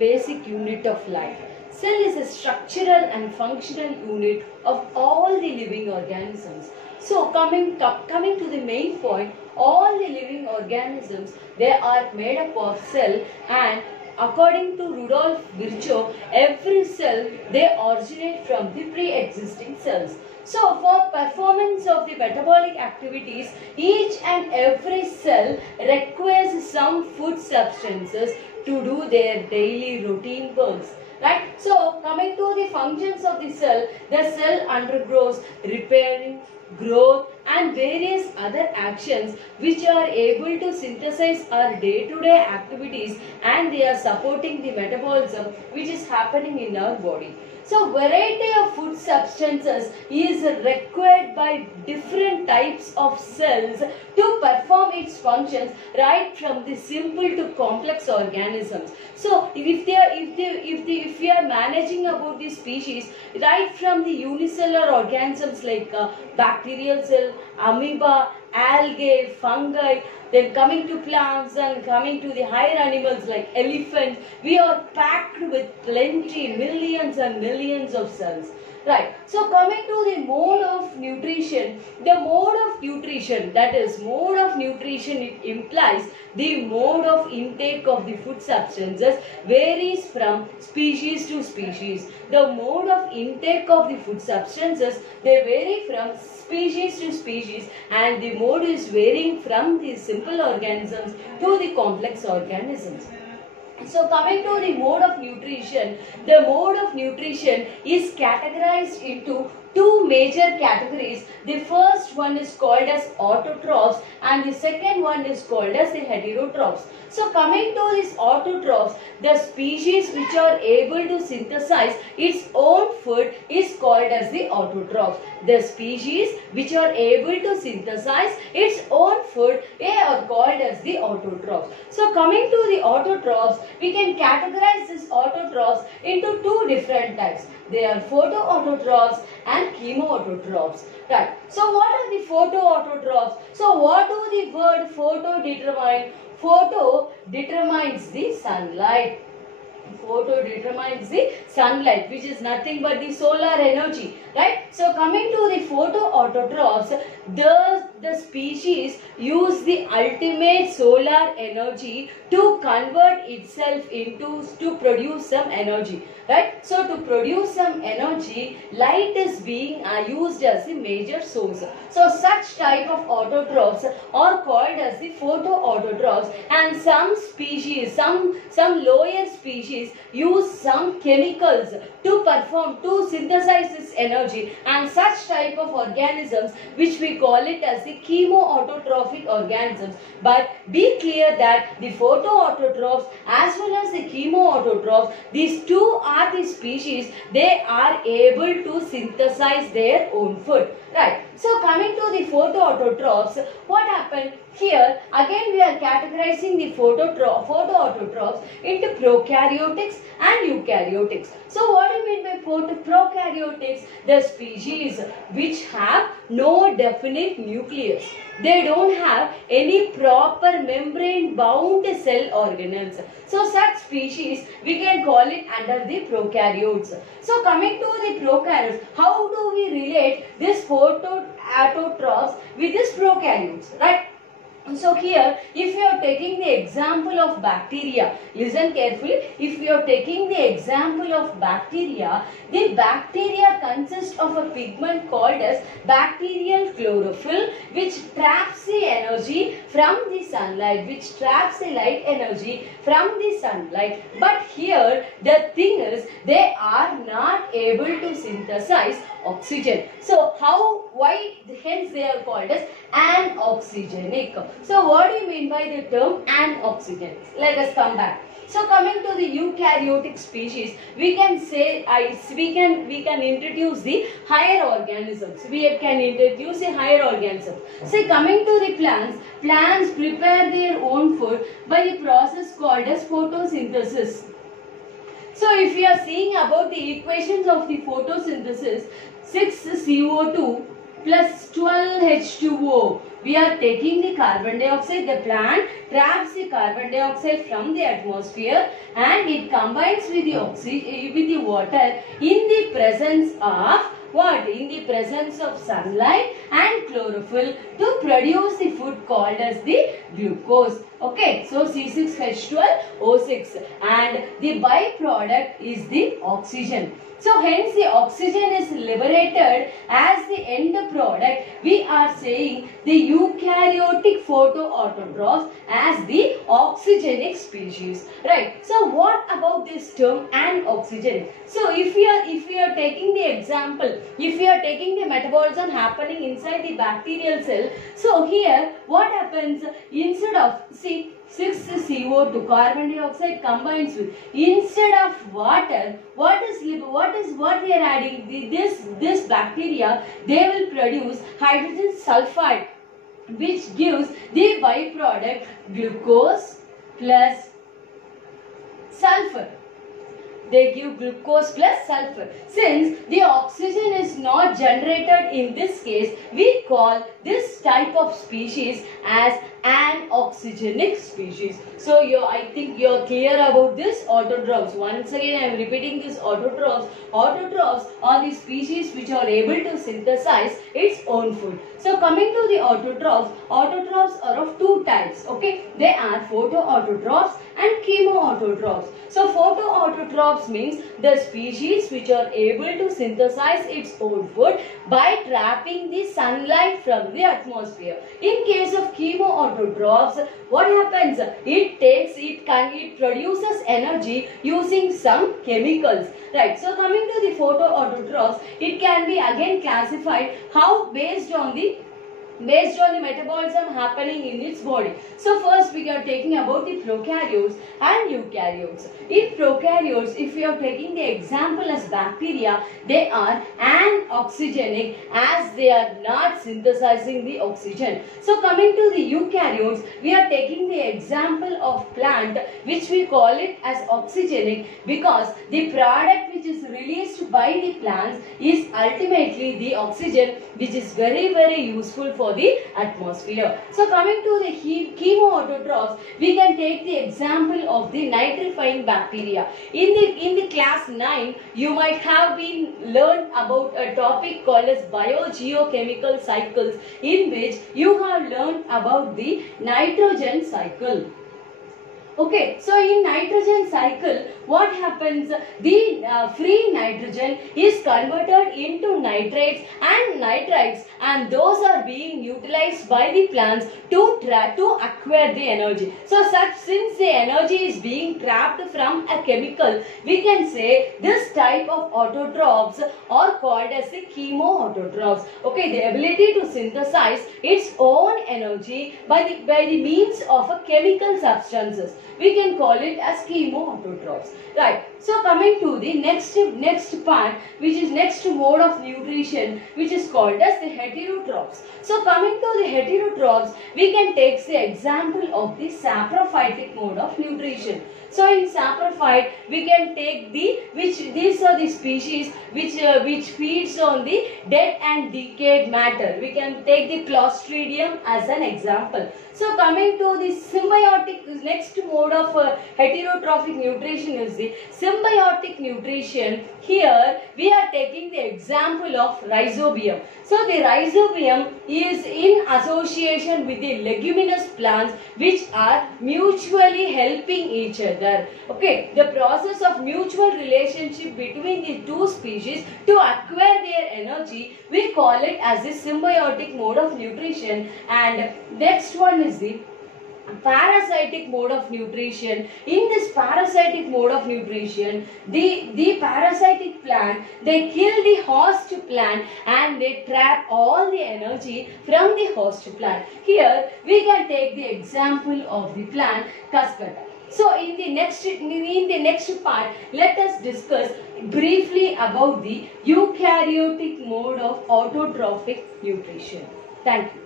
basic unit of life. Cell is a structural and functional unit of all the living organisms. So coming to the main point, all the living organisms, they are made up of cell, and according to Rudolf Virchow, every cell, they originate from the pre-existing cells. So for performance of the metabolic activities, each and every cell requires some food substances to do their daily routine works. Right? So coming to the functions of the cell undergoes repairing, growth and various other actions which are able to synthesize our day-to-day activities, and they are supporting the metabolism which is happening in our body. So variety of food substances is required by different types of cells to perform its functions, right from the simple to complex organisms. So if we are managing about the species, right from the unicellular organisms like bacterial cell, amoeba, algae, fungi, then coming to plants and coming to the higher animals like elephants, we are packed with plenty, millions and millions of cells. Right. So coming to the mode of nutrition, the mode of nutrition, that is mode of nutrition, it implies the mode of intake of the food substances varies from species to species. The mode of intake of the food substances, they vary from species to species, and the mode is varying from the simple organisms to the complex organisms. So coming to the mode of nutrition, the mode of nutrition is categorized into two major categories. The first one is called as autotrophs and the second one is called as the heterotrophs. So coming to these autotrophs, the species which are able to synthesize its own food is called as the autotrophs. The species which are able to synthesize its own food, they are called as the autotrophs. So coming to the autotrophs, we can categorize these autotrophs into two different types. They are photoautotrophs and chemoautotrophs. Right. So what are the photoautotrophs? So what do the word photo determine? Photo determines the sunlight. Photo determines the sunlight, which is nothing but the solar energy, right? So coming to the photoautotrophs, the species use the ultimate solar energy to convert itself to produce some energy, right? So to produce some energy, light is being used as the major source. So such type of autotrophs are called as the photoautotrophs, and some species, some lower species use some chemicals to synthesize this energy, and such type of organisms which we call it as the chemoautotrophic organisms. But be clear that the photoautotrophs as well as the chemoautotrophs, these two are the species, they are able to synthesize their own food. Right. So coming to the photoautotrophs, what happened here? Again we are categorizing the photoautotrophs into prokaryotics and eukaryotics. So what do you mean by prokaryotics? The species which have no definite nucleus. They don't have any proper membrane bound cell organelles. So such species we can call it under the prokaryotes. So coming to the prokaryotes, how do we relate this photoautotrophs with this prokaryotes, right? So here, if you are taking the example of bacteria, listen carefully, if you are taking the example of bacteria, the bacteria consists of a pigment called as bacterial chlorophyll, which traps the energy from the sunlight, which traps the light energy from the sunlight. But here, the thing is, they are not able to synthesize oxygen. So why hence they are called as anoxygenic. So what do you mean by the term anoxygenic? Let us come back. So coming to the eukaryotic species, we can say we can introduce the higher organisms. We can introduce the higher organisms. So coming to the plants prepare their own food by the process called as photosynthesis. So if we are seeing about the equations of the photosynthesis, 6CO2 plus 12 H2O. We are taking the carbon dioxide. The plant traps the carbon dioxide from the atmosphere and it combines with the oxygen, with the water in the presence of what? In the presence of sunlight and chlorophyll to produce the food called as the glucose. Okay, so C6H12O6 and the byproduct is the oxygen. So hence the oxygen is liberated as the end product. We are saying the eukaryotic photoautotrophs as the oxygenic species. Right. So what about this term anaxygenic? So if we are taking the example, if we are taking the metabolism happening inside the bacterial cell, so here what happens instead of 6CO2 carbon dioxide combines with, instead of water, what they are adding? This bacteria, they will produce hydrogen sulfide, which gives the byproduct glucose plus sulfur. They give glucose plus sulfur. Since the oxygen is not generated in this case, we call this type of species as anaxygenic species. So I think you are clear about this autotrophs. Once again I am repeating this autotrophs. Autotrophs are the species which are able to synthesize its own food. So coming to the autotrophs, autotrophs are of two types. Okay, they are photoautotrophs and chemoautotrophs. So photoautotrophs means the species which are able to synthesize its own food by trapping the sunlight from the atmosphere. In case of chemoautotrophs, what happens? It produces energy using some chemicals. Right. So coming to the photoautotrophs, it can be again classified how based on the metabolism happening in its body. So first we are taking about the prokaryotes and eukaryotes. In prokaryotes, if we are taking the example as bacteria, they are anaxygenic as they are not synthesizing the oxygen. So coming to the eukaryotes, we are taking the example of plant which we call it as oxygenic because the product which is released by the plants is ultimately the oxygen, which is very, very useful for the atmosphere. So coming to the chemoautotrophs, we can take the example of the nitrifying bacteria. In the class 9, you might have been learned about a topic called as biogeochemical cycles, in which you have learned about the nitrogen cycle. Okay, so in nitrogen cycle, what happens? The free nitrogen is converted into nitrates and nitrites, and those are being utilized by the plants to acquire the energy. So since the energy is being trapped from a chemical, we can say this type of autotrophs are called as the chemoautotrophs. Okay, the ability to synthesize its own energy by the means of a chemical substances. We can call it as chemoautotrophs. Right. So coming to the next part, which is next mode of nutrition, which is called as the heterotrophs. So coming to the heterotrophs, we can take the example of the saprophytic mode of nutrition. So in saprophyte, we can take these are the species which feeds on the dead and decayed matter. We can take the Clostridium as an example. So coming to the symbiotic, next mode of heterotrophic nutrition is the symbiotic nutrition. Here we are taking the example of rhizobium. So the rhizobium is in association with the leguminous plants which are mutually helping each other. Okay, the process of mutual relationship between the two species to acquire their energy, we call it as the symbiotic mode of nutrition. And next one is the parasitic mode of nutrition. In this parasitic mode of nutrition, the parasitic plant, they kill the host plant and they trap all the energy from the host plant. Here we can take the example of the plant Cuscuta. So in the next part, let us discuss briefly about the eukaryotic mode of autotrophic nutrition. Thank you.